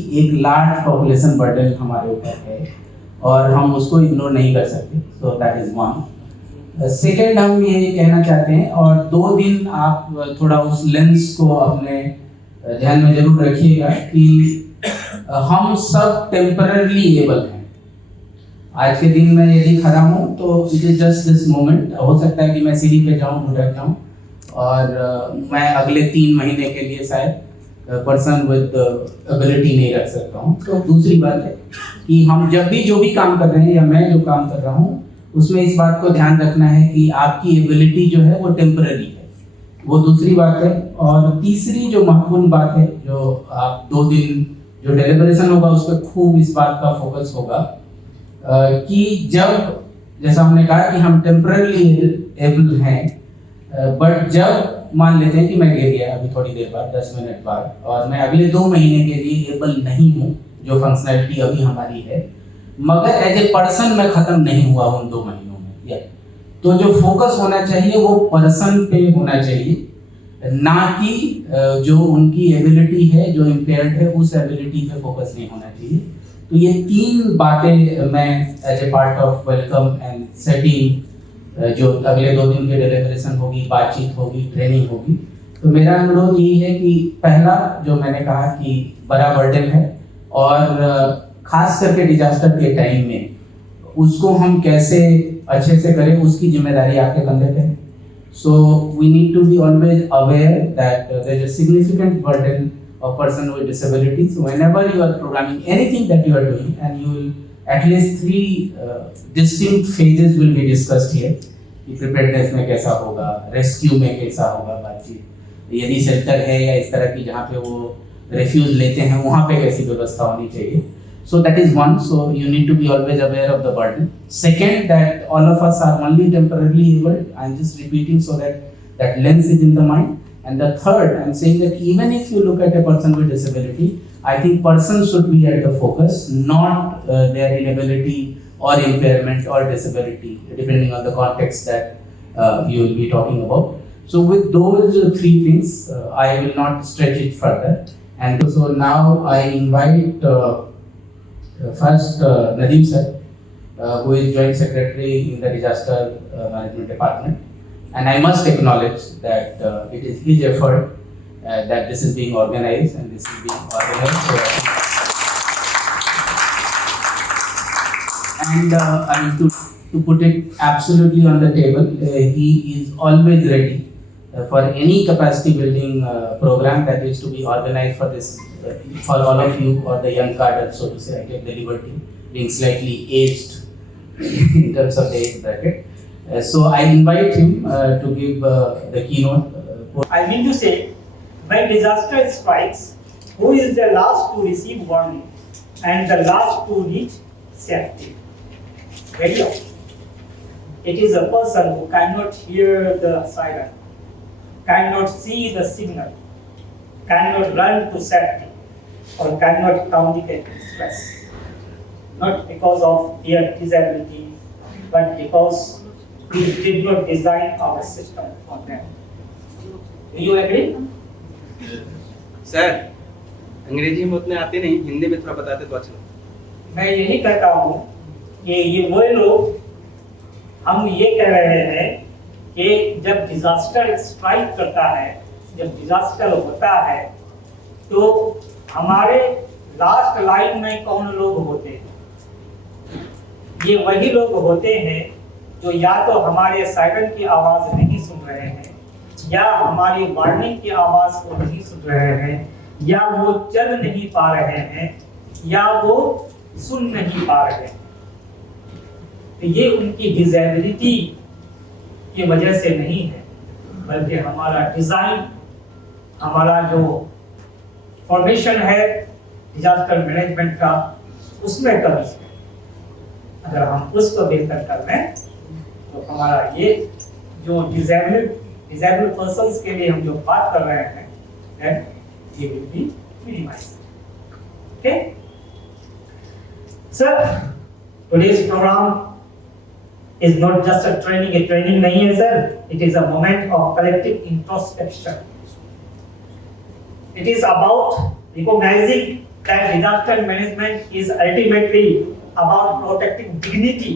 कि एक large population burden हमारे ऊपर है और हम उसको इग्नोर नहीं कर सकते, so that is one. Second, हम ये कहना चाहते हैं, और 2 दिन आप थोड़ा उस लेंस को अपने ध्यान में जरूर रखिएगा कि हम सब टेम्पररी एबल हैं। आज के दिन में यदि खड़ा हूँ तो it is just this moment. हो सकता है कि मैं सीढ़ी पे जाऊँ, ढुढ़क जाऊँ, और मैं अगले 3 महीने के लिए शायद पर्सन विद एबिलिटी नहीं रख सकता हूँ। तो दूसरी बात है कि हम जब भी जो भी काम कर रहे हैं या मैं जो काम कर रहा हूँ उसमें इस बात को ध्यान रखना है कि आपकी एबिलिटी जो है वो टेम्पररी है, वो दूसरी बात है। और तीसरी जो महत्वपूर्ण बात है, जो आप 2 दिन जो डेलिब्रेशन होगा उस पर खूब इस बात का फोकस होगा कि जब, जैसा हमने कहा कि हम टेम्पररी एबल हैं, बट जब मान लेते हैं कि मैं गिर गया अभी थोड़ी देर बाद, 10 मिनट बाद, और मैं अगले 2 महीने के लिए एबल नहीं हूँ, जो फंक्शनैलिटी अभी हमारी है, मगर एज ए पर्सन मैं खत्म नहीं हुआ उन 2 महीनों में। तो जो फोकस होना चाहिए वो पर्सन पे होना चाहिए, ना कि जो उनकी एबिलिटी है, जो इम्पेयर्ड है, उस एबिलिटी पे फोकस नहीं होना चाहिए। तो ये 3 बातें मैं as a part of welcome and setting, जो अगले 2 दिन के डेलिब्रेशन होगी, बातचीत होगी, ट्रेनिंग होगी, तो मेरा अनुरोध यही है कि पहला जो मैंने कहा कि बड़ा बर्डन है, और खास करके डिजास्टर के टाइम में उसको हम कैसे अच्छे से करें, उसकी जिम्मेदारी आपके कंधे पे है। So we need to be always aware that there is a significant burden of person with disabilities. So whenever you are programming anything that you are doing, and you will at least 3 distinct phases will be discussed here. कि preparedness में कैसा होगा, rescue में कैसा होगा बातचीत, यदि shelter है या इस तरह की जहाँ पे वो रेफ्यूज लेते हैं वहाँ पे कैसी व्यवस्था होनी चाहिए. So that is one. So you need to be always aware of the burden. Second, that all of us are only temporarily able. I'm just repeating so that that lens is in the mind. And the third, I'm saying that even if you look at a person with disability, I think person should be at the focus, not their inability or impairment or disability, depending on the context that you will be talking about. So with those 3 things, I will not stretch it further. And so now I invite first Nadeem sir, who is Joint Secretary in the Disaster Management Department. And I must acknowledge that it is his effort that this is being organized, and this is being organized. And I mean, to put it absolutely on the table, he is always ready for any capacity building program that is to be organized for this, for all of you, or the young cadre, so to say. I take the liberty being slightly aged in terms of the age bracket. So I invite him to give the keynote. I mean to say, when disaster strikes, who is the last to receive warning and the last to reach safety? Very often, it is a person who cannot hear the siren, cannot see the signal, cannot run to safety, or cannot communicate stress. Not because of their disability, but because we did not design our system for them. Do you agree? Sir, अंग्रेजी में उतने आते नहीं, हिंदी में थोड़ा बताते तो अच्छा लगता। मैं यही कहता हूँ कि ये वो लोग, हम ये कह रहे हैं कि जब डिजास्टर स्ट्राइक करता है, जब डिजास्टर होता है, तो हमारे लास्ट लाइन में कौन लोग होते हैं? ये वही लोग होते हैं जो या तो हमारे सायरन की आवाज नहीं सुन रहे हैं, या हमारी वार्निंग की आवाज को नहीं सुन रहे हैं, या वो चल नहीं पा रहे हैं, या वो सुन नहीं पा रहे हैं। तो ये उनकी डिसेबिलिटी की वजह से नहीं है, बल्कि हमारा डिजाइन, हमारा जो फॉर्मेशन है डिजास्टर मैनेजमेंट का, उसमें कमी है। अगर हम उसको बेहतर कर लें तो हमारा ये जो डिसेबल्ड पर्सन्स के लिए हम जो बात कर रहे हैं, ये will be minimized. Okay sir, today's program is not just a training. A training नहीं है sir, it is a moment of collective introspection. It is about recognizing that disaster management is ultimately about protecting dignity.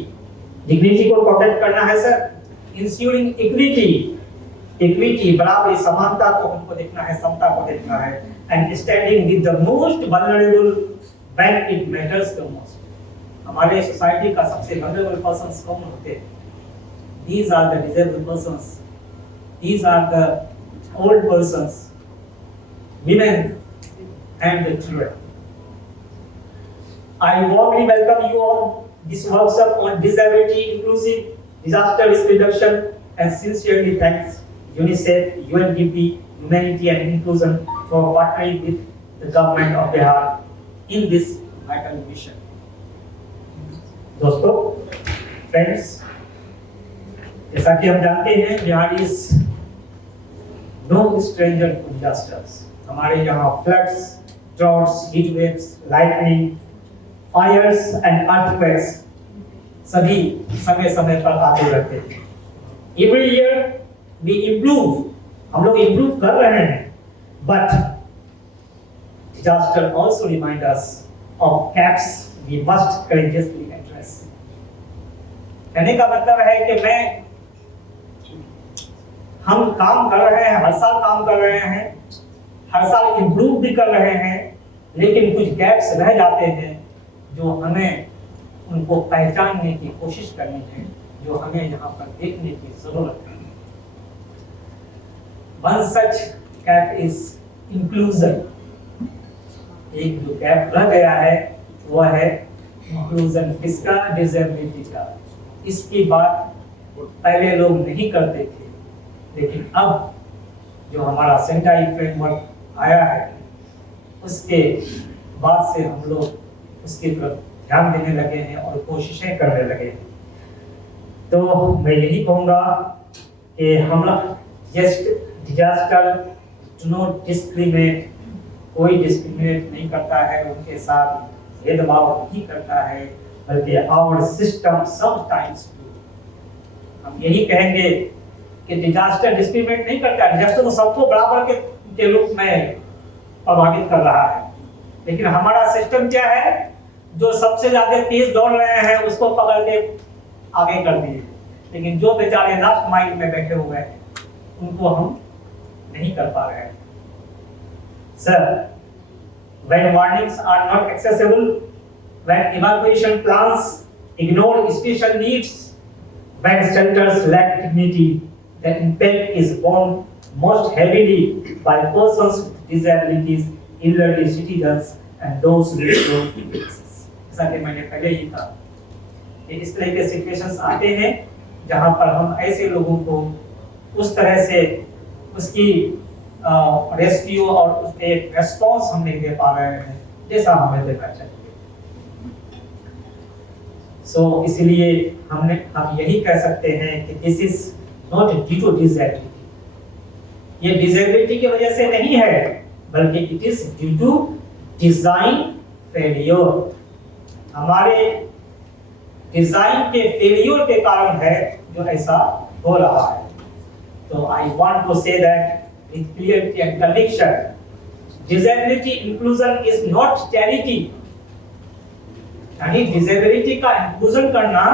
Dignity को protect करना है sir, ensuring equity, equity बराबरी समानता को हमको देखना है, समता को देखना है, and standing with the most vulnerable when it matters the most. हमारे सोसाइटी का सबसे vulnerable persons कौन होते हैं? These are the disabled persons. These are the old persons, women and the children. I warmly welcome you all this workshop on disability inclusive disaster risk reduction and sincerely thanks UNICEF, UNDP, Humanity and Inclusion for partnering with the government of Bihar in this vital mission. दोस्तों, friends, जैसा कि हम जानते हैं, Bihar is no stranger to disasters. हमारे यहाँ floods, droughts, heat waves, lightning, fires and earthquakes सभी समय-समय पर आते रहते हैं. Every year we improve, हम लोग improve कर रहे हैं, but disaster also remind us of gaps we must courageously address. कहने का मतलब है कि हम काम कर रहे हैं, हर साल काम कर रहे हैं, हर साल इम्प्रूव भी कर रहे हैं, लेकिन कुछ गैप्स रह जाते हैं जो हमें उनको पहचानने की कोशिश करनी है, जो हमें यहाँ पर देखने की जरूरत है. One such gap is inclusion. एक जो गैप रह गया है वह है inclusion किसका? डिसेबिलिटी का. इसकी बात पहले लोग नहीं करते थे, लेकिन अब जो हमारा सेंटाई फ्रेमवर्क आया है उसके बाद से हम लोग उसकी तरफ ध्यान देने लगे हैं और कोशिशें करने लगे हैं. तो मैं यही कहूँगा कि हम लोग just disaster do not discriminate, कोई डिस्क्रिमिनेट नहीं करता है, उनके साथ भेदभाव नहीं करता है, बल्कि आवर सिस्टम समटाइम्स डू. हम यही कहेंगे कि डिजास्टर डिस्क्रिमिनेट नहीं करता है, डिजास्टर तो सबको बराबर के रूप में प्रभावित कर रहा है, लेकिन हमारा सिस्टम क्या है? जो सबसे ज्यादा तेज दौड़ रहे हैं उसको पकड़ के आगे कर दिए, लेकिन जो बेचारे लास्ट माइल में बैठे हुए हैं उनको हम नहीं कर पा रहे हैं. Sir, when warnings are not accessible, when evacuation plans ignore special needs, when shelters lack dignity, the impact is borne most heavily by persons with disabilities, elderly citizens and those with low incomes. जैसा कि मैंने पहले ही कहा कि इस तरह के situations आते हैं जहां पर हम ऐसे लोगों को उस तरह से उसकी रेस्क्यू और उसके रेस्पॉन्स हम नहीं दे पा रहे हैं जैसा हमें देना चाहिए. सो इसलिए हम यही कह सकते हैं कि this is not due to disability. ये डिसेबिलिटी की वजह से नहीं है, बल्कि it is due to design failure. हमारे डिजाइन के फेलियर के कारण है जो ऐसा हो रहा है. तो I want to say that with clarity and conviction, disability inclusion is not charity. यानी disability का inclusion करना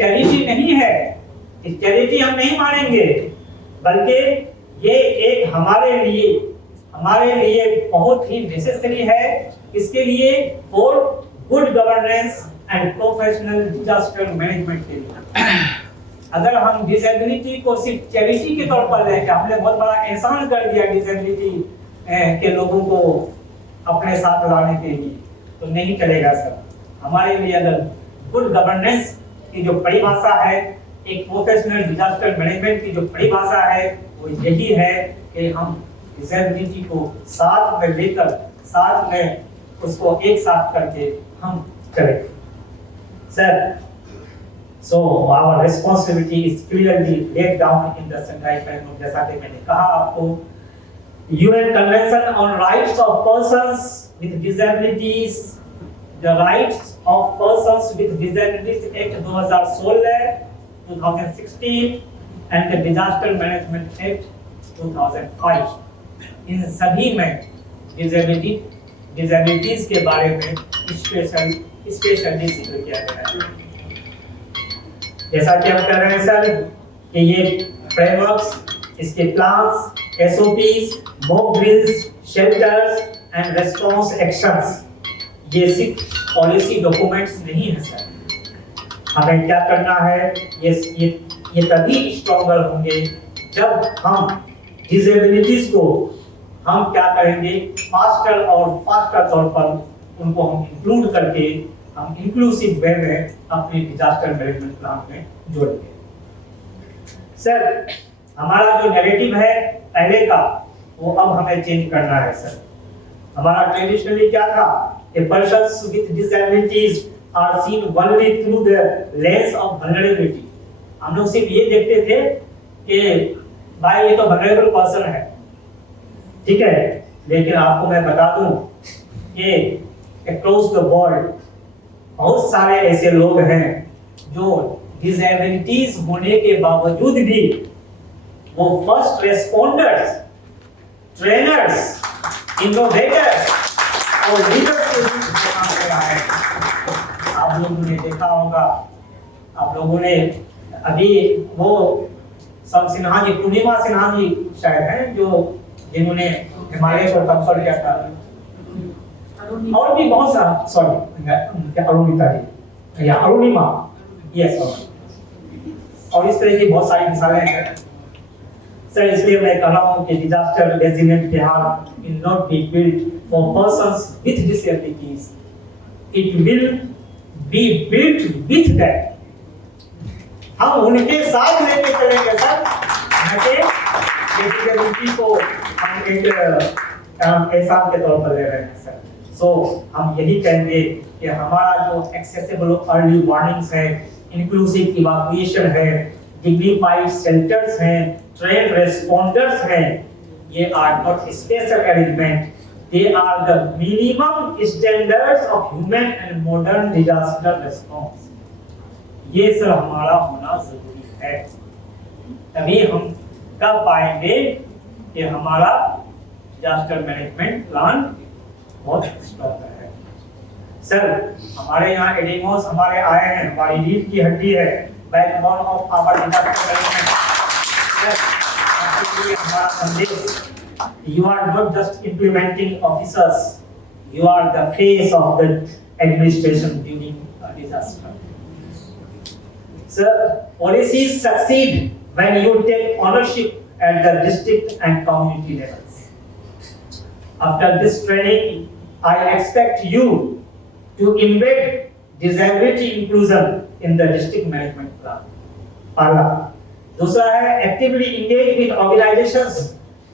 charity नहीं है, charity हम नहीं मानेंगे, बल्कि ये एक हमारे लिए बहुत ही necessary है. इसके लिए for good governance and professional disaster management के लिए. अगर हम डिसेबिलिटी को सिर्फ चैरिटी के तौर पर लेके हमने बहुत बड़ा एहसान कर दिया डिसेबिलिटी के लोगों को अपने साथ लाने के लिए, तो नहीं चलेगा सर. हमारे लिए अगर गुड गवर्नेंस की जो परिभाषा है, एक प्रोफेशनल डिजास्टर मैनेजमेंट की जो परिभाषा है, वो यही है कि हम डिसेबिलिटी को साथ में लेकर, साथ में उसको एक साथ करके हम करें. Sir, so our responsibility is clearly laid down in the Sendai Framework. जैसा कि मैंने कहा आपको, UN Convention on Rights of Persons with Disabilities, the Rights of Persons with Disabilities Act 2016, 2016 and the Disaster Management Act 2005. इन सभी में disability disabilities के बारे में स्पेशली जिक्र किया गया है। जैसा कि हम कर रहे हैं सर कि ये फ्रेमवर्क्स, इसके plans, SOPs, mock drills, shelters and response actions, ये सिर्फ पॉलिसी डॉक्यूमेंट्स नहीं है सर। हमें क्या करना है, ये तभी स्ट्रॉन्गर होंगे जब हम डिसेबिलिटीज को हम क्या करेंगे, फास्टर तौर पर उनको हम इंक्लूड करके हम इंक्लूसिव वे में अपने डिजास्टर मैनेजमेंट प्लान में जोड़ेंगे। सर हमारा जो नैरेटिव है पहले का, वो अब हमें चेंज करना है सर। हमारा ट्रेडिशनली क्या था कि persons with disabilities are seen only through the lens of vulnerability. हम लोग सिर्फ ये देखते थे कि भाई ये तो वल्नरेबल पर्सन है, ठीक है। लेकिन आपको मैं बता दूं कि अक्रॉस द वर्ल्ड बहुत सारे ऐसे लोग हैं जो डिसेबिलिटीज होने के बावजूद भी वो फर्स्ट रेस्पोंडर्स, ट्रेनर्स, इनोवेटर्स और लीडर्स के रूप में काम कर रहा है। आप लोगों ने देखा होगा, आप लोगों ने अभी वो सब सिन्हा जी, पूर्णिमा सिन्हा जी शायद हैं जो जिन्होंने हिमालय को कंसल्ट किया था, और भी बहुत सारा, सॉरी अरुणिता जी या अरुणिमा, यस, और इस तरह की बहुत सारी मिसालें हैं सर। इसलिए मैं कह रहा हूँ कि disaster resilient Bihar will not be built for persons with disabilities, it will be built with that. हम उनके साथ लेके चलेंगे सर, डिसेबिलिटी को हम एक एहसान के तौर पर ले रहे हैं सर। सो हम यही कहेंगे कि हमारा जो एक्सेसिबल अर्ली वार्निंग्स है, इंक्लूसिव इवैक्यूएशन है, डिग्निफाइड शेल्टर्स हैं, ट्रेन रेस्पोंडर्स हैं, ये are not special arrangement, they are the minimum standards of human and modern disaster response. ये सब हमारा होना जरूरी है, तभी हम कर पाएंगे कि हमारा डिजास्टर मैनेजमेंट प्लान बहुत स्ट्रॉन्ग है। सर हमारे यहाँ एडिमोस हमारे आए हैं, हमारी रीढ़ की हड्डी है, backbone of our disaster management. Sir हमारा संदेश, you are not just implementing officers, you are the face of the administration during a disaster. Sir, policies succeed when you take ownership at the district and community levels. After this training, I expect you to embed disability inclusion in the district management plan. पहला। दूसरा है actively engage with organizations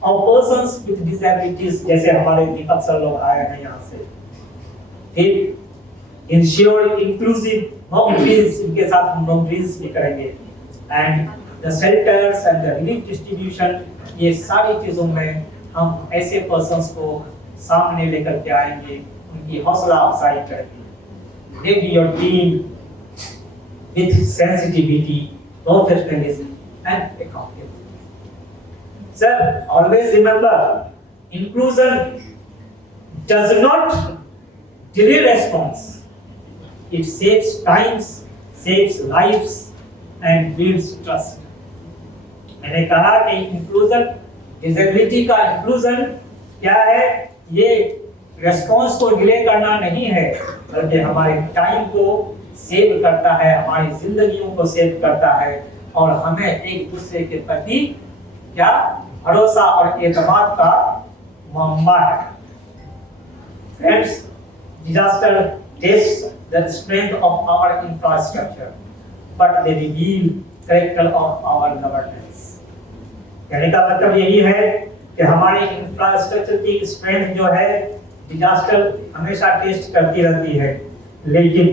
of persons with disabilities, जैसे हमारे दीपक sir लोग आए हैं यहाँ से। फिर ensure inclusive mock drills, इनके साथ हम mock drills भी करेंगे, and the shelters and the relief distribution, ये सारी चीजों में हम ऐसे पर्सन्स को सामने लेकर के आएंगे, उनकी हौसला अफजाई करेंगे। Lead your team with sensitivity, professionalism and accountability. Sir, always remember, inclusion does not delay response. It saves times, saves lives and builds trust. मैंने कहा कि इंक्लूजन, डिसेबिलिटी का इंक्लूजन क्या है, ये रेस्पॉन्स को डिले करना नहीं है, बल्कि हमारे टाइम को सेव करता है, हमारी जिंदगियों को सेव करता है, और हमें एक दूसरे के प्रति क्या भरोसा और एतमाद का मामला है। Friends, disaster tests the strength of our infrastructure, but they reveal character of our governance. कहने का मतलब यही है कि हमारे इंफ्रास्ट्रक्चर की स्ट्रेंथ जो है डिजास्टर हमेशा टेस्ट करती रहती है, लेकिन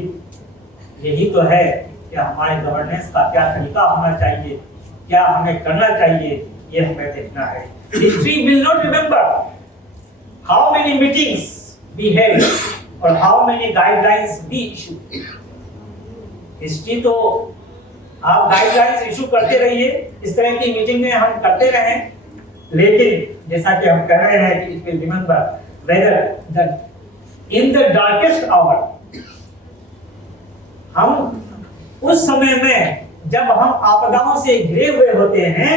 यही तो है कि हमारे गवर्नेंस का क्या तरीका होना चाहिए, क्या हमें करना चाहिए, ये हमें देखना है। History will not remember how many meetings we held or how many guidelines we issued. History तो आप गाइडलाइंस इशू करते रहिए, इस तरह की मीटिंग में हम करते रहें, लेकिन जैसा कि हम कह रहे हैं कि it will remember whether the in the darkest hour, हम उस समय में जब हम आपदाओं से घिरे हुए होते हैं,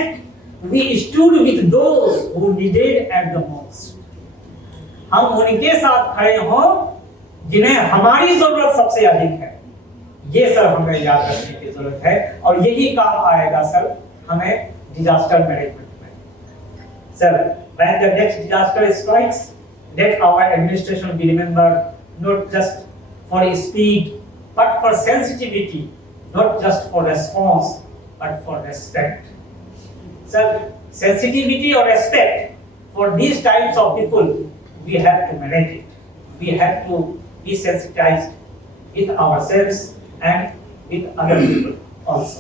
we stood with those who needed at the most. हम उनके साथ खड़े हों जिन्हें हमारी जरूरत सबसे अधिक है। ये सर हमें याद रखने की जरूरत है और यही काम आएगा सर हमें डिजास्टर मैनेजमेंट में। Sir, when the next disaster strikes, let our administration be remembered not just for speed but for sensitivity, not just for response but for respect. Sir, sensitivity or respect for these types of people, we have to manage it. We have to be sensitized with ourselves and with other people also.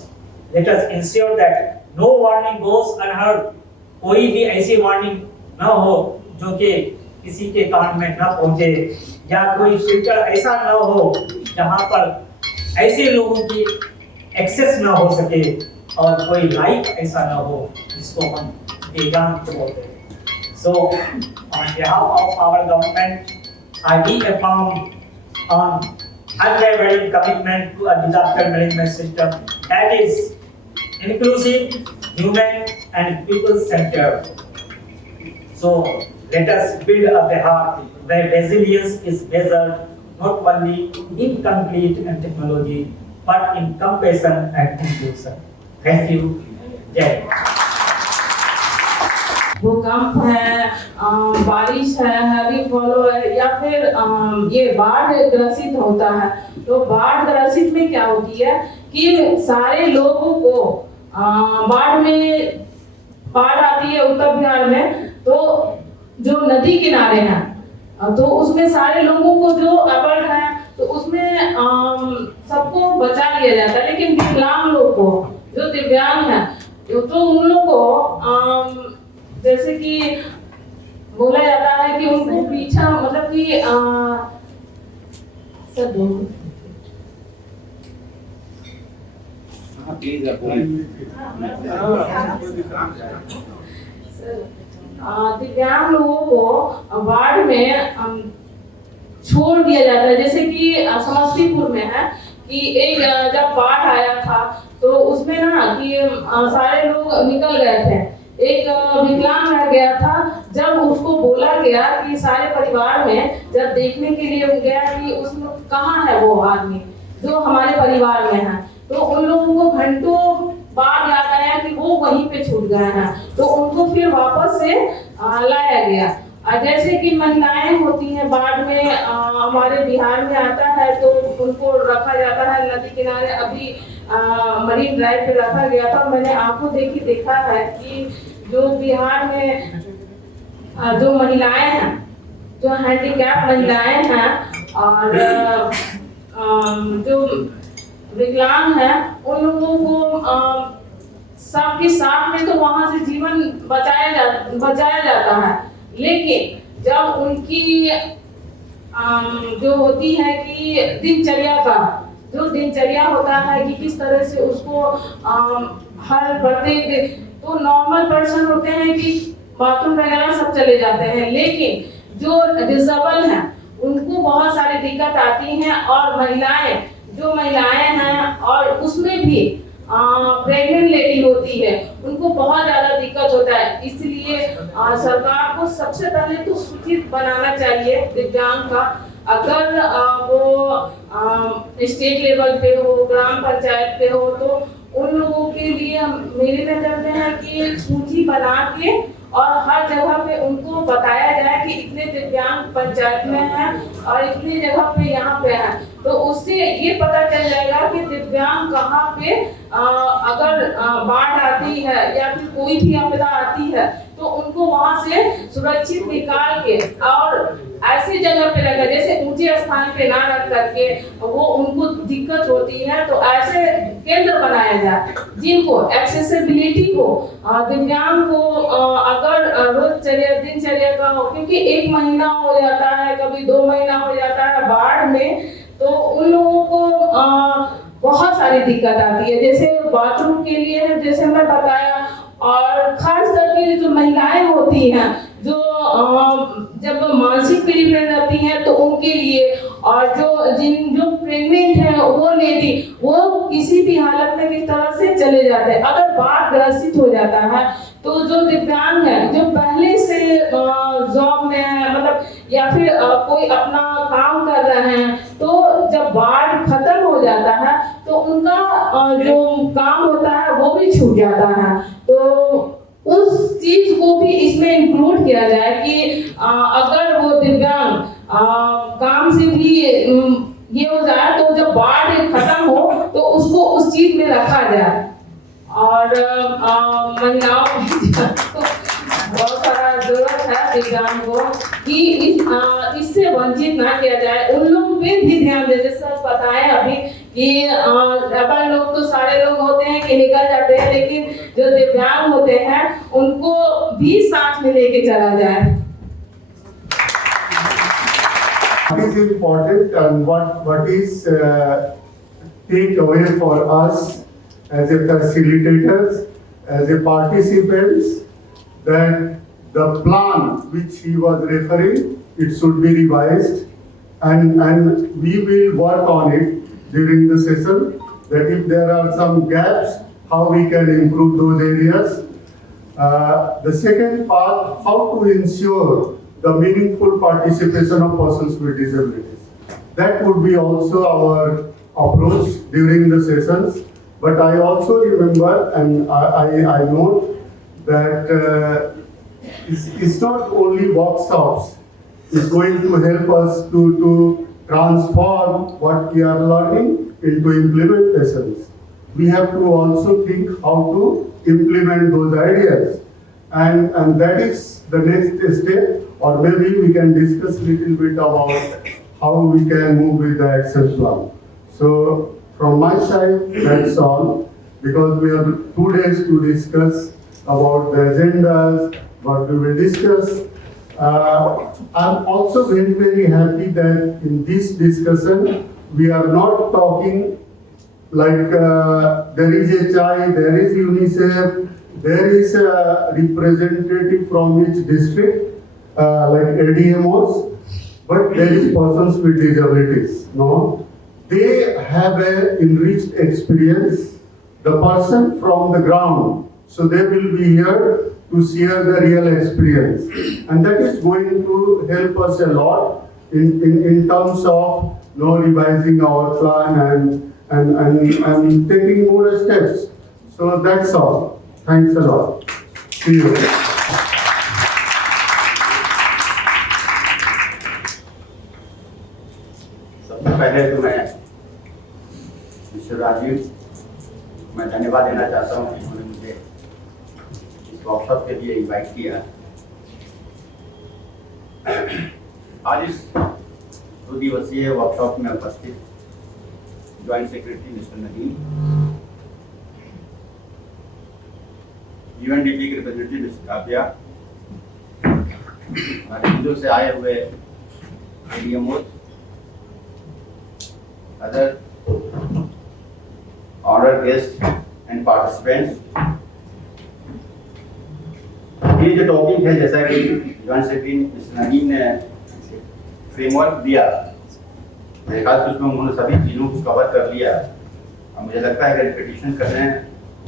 Let us ensure that no warning goes unheard. कोई भी ऐसी warning ना हो जो कि किसी के कान में ना पहुंचे, या कोई फिल्टर ऐसा ना हो जहां पर ऐसे लोगों की एक्सेस ना हो सके, और कोई लाइफ ऐसा ना हो जिसको हम बेजान बोलते हैं। So, on behalf of our government, I reaffirm on unwavering commitment to a disaster management system that is inclusive, human, and people-centered. So, let us build a Bihar where resilience is measured not only in concrete and technology, but in compassion and inclusion. Thank you. Jai. भूकंप है, बारिश है, heavy follow है, या फिर ये बाढ़ ग्रसित होता है, तो बाढ़ ग्रसित में क्या होती है कि सारे लोगों को बाढ़ आती है उत्तर बिहार में, तो जो नदी किनारे हैं तो उसमें सारे लोगों को जो अबड़ है तो उसमें सबको बचा लिया जाता है, लेकिन विकलांग लोग को जो दिव्यांग है तो उन लोग को जैसे कि बोला जाता है कि उनको पीछा मतलब कि दिव्यांग लोगों को बाढ़ में छोड़ दिया जाता है। जैसे कि समस्तीपुर में है कि एक जब बाढ़ आया था तो उसमें ना कि सारे लोग निकल गए थे, एक विकलांग रह गया था। जब उसको बोला गया कि सारे परिवार में जब देखने के लिए गया कि उसमें कहाँ है वो आदमी जो हमारे परिवार में है, तो उन लोगों को घंटों बाद याद आया कि वो वहीं पे छूट गए हैं, तो उनको फिर वापस से लाया गया। जैसे कि महिलाएं होती हैं बाढ़ में हमारे बिहार में आता है तो उनको रखा जाता है नदी किनारे। अभी मरीन ड्राइव पे रखा गया था, मैंने आंखों देखा है कि जो बिहार में जो महिलाएं हैं, जो हैंडीकैप महिलाएं हैं और जो विकलांग हैं, उन लोगों को सबके साथ में तो वहां से जीवन बचाया जाता है, लेकिन जब उनकी जो होती है कि दिनचर्या होता है कि किस तरह से उसको हर प्रत्येक, तो नॉर्मल पर्सन होते हैं कि बाथरूम वगैरह सब चले जाते हैं, लेकिन जो डिसेबल हैं उनको बहुत सारी दिक्कत आती हैं। और महिलाएं हैं और उसमें भी प्रेग्नेंट लेडी होती है, उनको बहुत ज्यादा दिक्कत होता है। इसलिए सरकार को सबसे पहले तो सूचित बनाना चाहिए दिव्यांग का। अगर वो स्टेट लेवल पे हो, ग्राम पंचायत पे हो, तो उन लोगों के लिए मेरे नजर में है कि सूची बना के और हर जगह पे उनको बताया जाए कि इतने दिव्यांग पंचायत में हैं और इतनी जगह पे यहाँ पे हैं, तो उससे ये पता चल जाएगा कि दिव्यांग कहाँ पे अगर बाढ़ आती है या फिर कोई भी आपदा आती है तो उनको वहां से सुरक्षित निकाल के और ऐसी जगह पे रखा, जैसे ऊंचे स्थान पे ना रख करके वो उनको दिक्कत होती है, तो ऐसे केंद्र बनाया जाए जिनको एक्सेसिबिलिटी हो, दिव्यांग को अगर दिनचर्या का हो, क्योंकि 1 महीना हो जाता है, कभी 2 महीना हो जाता है बाढ़ में, तो उन लोगों को बहुत सारी दिक्कत आती है। जैसे बाथरूम के लिए है, जैसे मैं बताया, और खास करके जो महिलाएं होती हैं जो जब मासिक पीरियड पीरियड रहती हैं तो उनके लिए, और जो प्रेग्नेंट है वो लेडी, वो किसी भी हालत में किस तरह से चले जाते हैं। अगर बाढ़ ग्रसित हो जाता है तो जो दिव्यांग है, जो पहले से जॉब में है, मतलब या फिर कोई अपना काम कर रहे हैं, तो जब बाढ़ खत्म हो जाता है तो उनका जो काम होता है वो भी छूट जाता है। तो उस चीज को भी इसमें इंक्लूड किया जाए कि अगर वो दिव्यांग काम से भी ये हो जाए तो जब बाढ़ खत्म हो तो उसको उस चीज में रखा जाए। और महिलाओं को बहुत सारा जरूरत है दिव्यांग को कि इससे वंचित ना किया जाए, उन लोग पे भी ध्यान दे। जैसे बताएं अभी कि अपन लोग तो सारे लोग होते हैं कि निकल जाते हैं, लेकिन जो दिव्यांग होते हैं उनको भी साथ में लेके चला जाए। What is important and what is take away for us as a facilitators, as a participants, that the plan which he was referring, it should be revised, and we will work on it during the session, that if there are some gaps, how we can improve those areas. The second part, how to ensure the meaningful participation of persons with disabilities. That would be also our approach during the sessions. But I also remember and I note that it's not only workshops. It's going to help us to transform what we are learning into implementations. We have to also think how to implement those ideas. And that is the next step, or maybe we can discuss a little bit about how we can move with the action plan. So from my side, that's all, because we have 2 days to discuss about the agendas, what we will discuss. I'm also very, very happy that in this discussion, we are not talking like there is a child, there is UNICEF, there is a representative from each district, like ADMOs, but there is persons with disabilities. No, they have an enriched experience, the person from the ground, so they will be here to share the real experience, and that is going to help us a lot in terms of revising our plan and taking more steps. So that's all. Thanks a lot. See you. सबसे पहले तो मैं mister Rajiv मैं धन्यवाद देना चाहता हूँ कि उन्होंने मुझे इस वर्कशॉप के लिए इनवाइट किया। आज इस 2 दिवसीय वर्कशॉप में उपस्थित joint secretary mister Nadeem, UNDP के रिप्रेजेंटेटिव मिस्टर काव्या, हमारे हिंदू से आए हुए ADMO, other honour guest and participants. ये जो टॉपिक है, जैसा कि ज्वाइंट सेक्रेटरी मिस्टर नदीम ने फ्रेमवर्क दिया, मेरे ख्याल से उसमें उन्होंने सभी चीज़ों को कवर कर लिया। और मुझे लगता है कि रिपीटिशन करने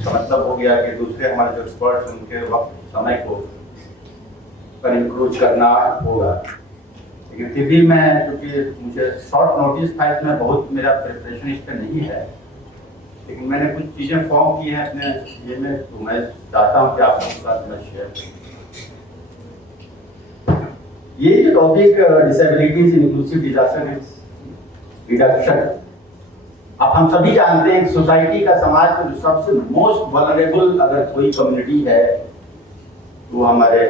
का मतलब हो गया कि दूसरे हमारे जो एक्सपर्ट्स हैं उनके वक्त समय को पर इंक्रोच करना होगा। लेकिन फिर भी मैं, क्योंकि मुझे शॉर्ट नोटिस था, इसमें बहुत मेरा प्रिपरेशन इस पर नहीं है, लेकिन मैंने कुछ चीज़ें फॉर्म की हैं अपने ये में, तो मैं चाहता हूँ कि आप लोगों के साथ मैं शेयर करूँ। ये जो topic disabilities inclusive disaster reduction, अब हम सभी जानते हैं कि सोसाइटी का, समाज का जो सबसे मोस्ट वल्नरेबल अगर कोई कम्युनिटी है वो हमारे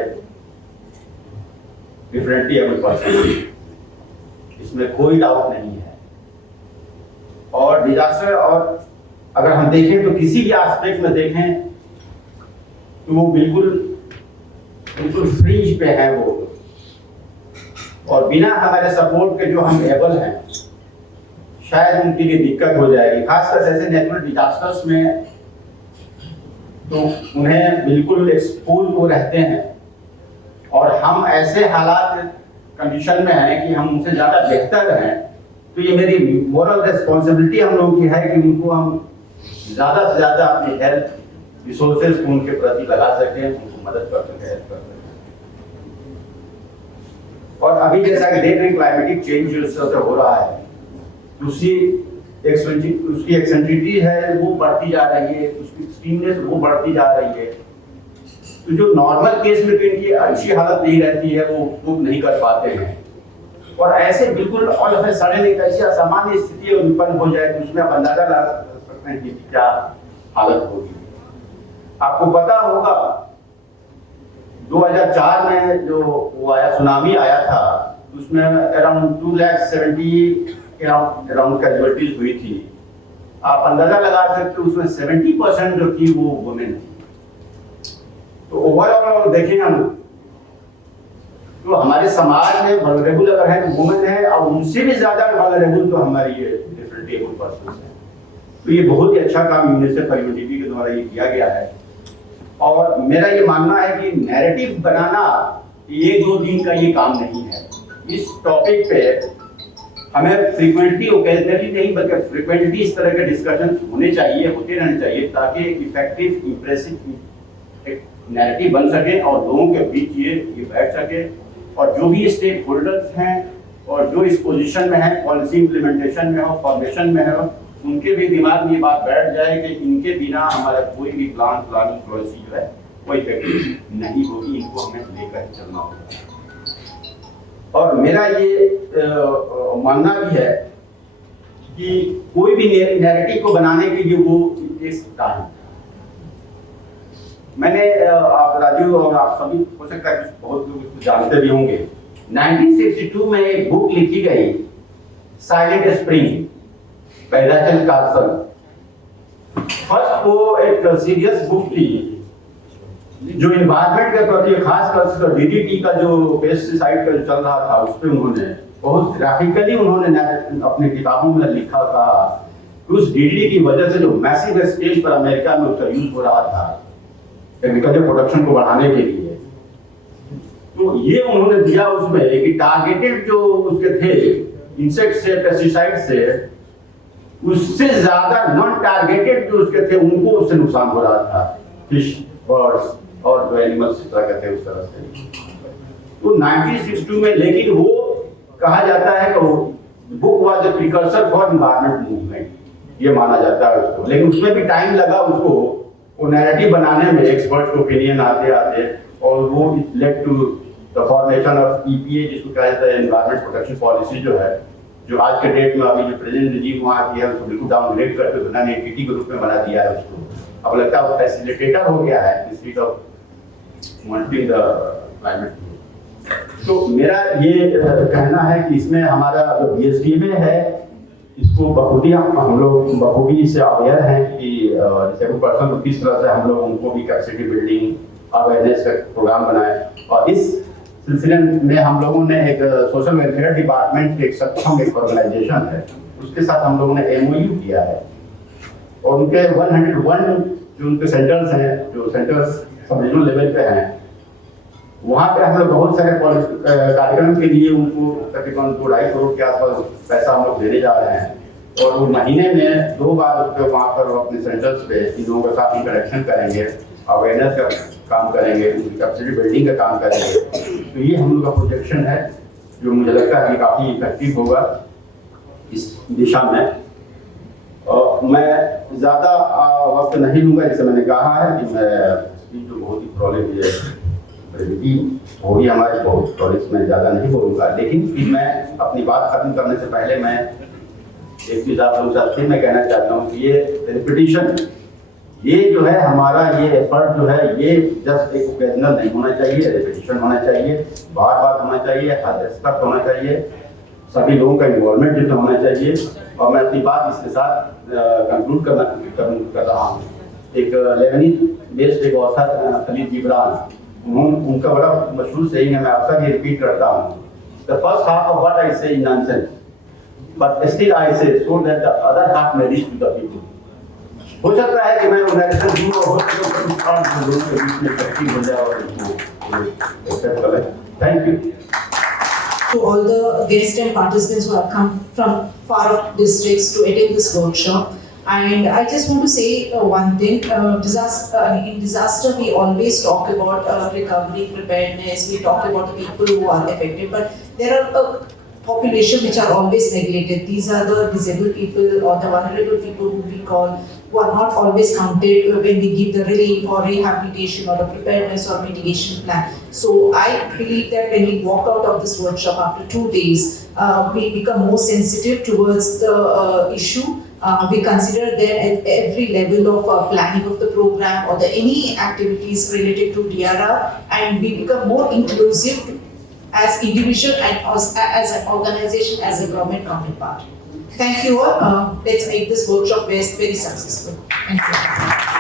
डिफरेंटली एबल पर्सन, इसमें कोई डाउट नहीं है। और डिजास्टर, और अगर हम देखें तो किसी भी एस्पेक्ट में देखें तो वो बिल्कुल फ्रिंज पे है वो, और बिना हमारे सपोर्ट के जो हम एबल हैं शायद उनके लिए दिक्कत हो जाएगी। खासकर ऐसे नेचुरल डिजास्टर्स में तो उन्हें बिल्कुल एक्सपोज वो रहते हैं, और हम ऐसे हालात कंडीशन में हैं कि हम उनसे ज़्यादा बेहतर हैं, तो ये मेरी मोरल रिस्पॉन्सिबिलिटी हम लोगों की है कि उनको हम ज़्यादा से ज़्यादा अपनी हेल्थ रिसोर्सेज को उनके प्रति लगा सकें, उनको मदद कर सकें, हेल्प कर सकें। और अभी जैसा कि देख रहे हैं क्लाइमेटिक चेंज जो इस तरह से हो रहा है, उसकी एक्सेंट्रिसिटी है वो बढ़ती जा रही है, उसकी एक्सट्रीमनेस वो बढ़ती जा रही है। तो जो नॉर्मल केस में इनकी अच्छी हालत नहीं रहती है वो कोप नहीं कर पाते हैं, और ऐसे बिल्कुल ऑल ऑफ अ सडन एक ऐसी असामान्य स्थिति उत्पन्न हो जाए तो उसमें आप अंदाजा लगा सकते हैं कि क्या हालत होगी। आपको पता होगा 2004 में जो वो आया सुनामी आया था, उसमें अराउंड 270 अराउंड कैजुअलिटीज हुई थी। आप अंदाजा लगा सकते हो उसमें 70% जो थी वो वुमेन थी। तो ओवरऑल देखें हम तो हमारे समाज में वल्नरेबल अगर है तो वुमेन है, और उनसे भी ज्यादा वल्नरेबल तो हमारी ये डिफरेंट एबल पर्सन है। तो ये बहुत ही अच्छा काम यूनिसेफ और यूनिटी के द्वारा ये किया गया है। और मेरा ये मानना है कि नैरेटिव बनाना ये 2 दिन का ये काम नहीं है। इस टॉपिक पे हमें फ्रीक्वेंटली ओकेजनली नहीं बल्कि फ्रीक्वेंटली इस तरह के डिस्कशन होने चाहिए, होते रहने चाहिए, ताकि इफेक्टिव इंप्रेसिव एक नैरेटिव बन सके और लोगों के बीच ये बैठ सके, और जो भी स्टेक होल्डर्स हैं और जो इस पोजीशन में है, पॉलिसी इम्प्लीमेंटेशन में हो, फॉर्मेशन में हो, उनके भी दिमाग में ये बात बैठ जाए कि इनके बिना हमारा कोई भी प्लानिंग पॉलिसी जो है वो इफेक्टिव नहीं होगी, इनको हमें लेकर चलना होगा। और मेरा ये मानना भी है कि कोई भी नैरेटिव को बनाने के लिए वो एक टाइम, मैंने आप राजू और आप सभी हो सकता है बहुत लोग इसको जानते भी होंगे, 1962 में एक बुक लिखी गई silent spring by Rachel Carson. First वो एक सीरियस बुक थी जो इन्वायरमेंट के प्रति, खासकर डीडीटी का जो पेस्टिसाइड का जो चल रहा था उस पर उन्होंने बहुत ग्राफिकली उन्होंने अपने किताबों में लिखा था कि उस डीडीटी की वजह से जो मैसिव स्केल पर अमेरिका में उसका यूज हो रहा था एग्रीकल्चर प्रोडक्शन को बढ़ाने के लिए, तो ये उन्होंने दिया उसमें कि टारगेटेड जो उसके थे इंसेक्ट से, पेस्टिसाइड से, उससे ज्यादा नॉन टारगेटेड जो उसके थे उनको उससे नुकसान हो रहा था, फिश, बर्ड्स और जो एनिमल्स इस तरह कहते हैं उस तरह से। तो 1962 में, लेकिन वो कहा जाता है कि book was the precursor for environment movement, ये माना जाता है उसको, लेकिन उसमें भी टाइम लगा उसको वो नैरेटिव बनाने में, एक्सपर्ट्स के ओपिनियन आते आते, और वो led to the formation of EPA जिसको कहा जाता है एनवायरमेंट प्रोटेक्शन पॉलिसी, जो है जो आज के डेट में अभी जो प्रेजेंट रिजीम वहाँ की है उसको बिल्कुल डाउनग्रेड करके नॉन एंटिटी के रूप में बना दिया है उसको। अब लगता है वो फैसिलिटेटर हो गया है institute of monitoring the climate. तो मेरा ये कहना है कि इसमें हमारा जो बीएसडीएमए है इसको बखूबी हम लोग बखूबी इससे अवेयर हैं कि डिसेबल पर्सन को किस तरह से हम लोग उनको भी कैपेसिटी बिल्डिंग अवेयरनेस का प्रोग्राम बनाए। और इस सिलसिले में हम लोगों ने एक सोशल वेलफेयर डिपार्टमेंट के एक सक्षम एक ऑर्गेनाइजेशन है उसके साथ हम लोगों ने एमओयू किया है, और उनके 101 जो उनके सेंटर्स हैं, जो सेंटर्स सब रीजनल लेवल पे हैं, वहाँ पे हम लोग बहुत सारे कार्यक्रम के लिए उनको तकरीबन 2.5 करोड़ के आसपास पैसा हम लोग देने जा रहे हैं, और वो महीने में 2 बार उस पर वहाँ पर अपने सेंटर्स पे इन लोगों के साथ इंटरेक्शन करेंगे, अवेयरनेस का काम करेंगे, उनकी कैपेसिटी बिल्डिंग का काम करेंगे। तो ये हम लोग का प्रोजेक्शन है जो मुझे लगता है कि काफ़ी इफेक्टिव होगा इस दिशा में। और मैं ज़्यादा वक्त नहीं लूँगा, जैसे मैंने कहा है कि मैं जो बहुत ही प्रॉब्लम होगी हमारी बहुत प्रॉब्लम में ज़्यादा नहीं बोलूँगा, लेकिन फिर मैं अपनी बात खत्म करने से पहले मैं एक चीज़ आप लोगों से मैं कहना चाहता हूँ कि ये रिपीटिशन, ये जो है हमारा ये एफर्ट जो है ये जस्ट एक ओकेजनल नहीं होना चाहिए, रिपीटिशन होना चाहिए, बार बार होना चाहिए, हर तक होना चाहिए, सभी लोगों का इन्वॉल्वमेंट जितना होना चाहिए। और मैं अपनी बात इसके साथ कंक्लूड कर रहा हूँ। एक लेबनीज बेस्ड एक ऑथर खलील जिब्रान, उनका बड़ा मशहूर सही है, मैं अक्सर ये रिपीट करता हूँ, the first half of what I say is nonsense but still I say so that the other half में रीच टू द पीपल। हो सकता है कि मैं उदाहरण दूँ और हो सकता है लोगों के बीच में इकट्ठी हो जाए और इसको एक्सेप्ट करें। Thank you. to all the guests and participants who have come from far districts to attend this workshop. And I just want to say one thing. In disaster, we always talk about recovery, preparedness. We talk about the people who are affected, but there are a population which are always neglected. These are the disabled people or the vulnerable people who we call, who are not always counted when we give the relief or rehabilitation or a preparedness or mitigation plan. So I believe that when we walk out of this workshop after 2 days, we become more sensitive towards the issue. We consider them at every level of planning of the program or any activities related to DRR, and we become more inclusive as individual and as an organization, as a government counterpart. Thank you all. Let's make this workshop very successful. Thank you.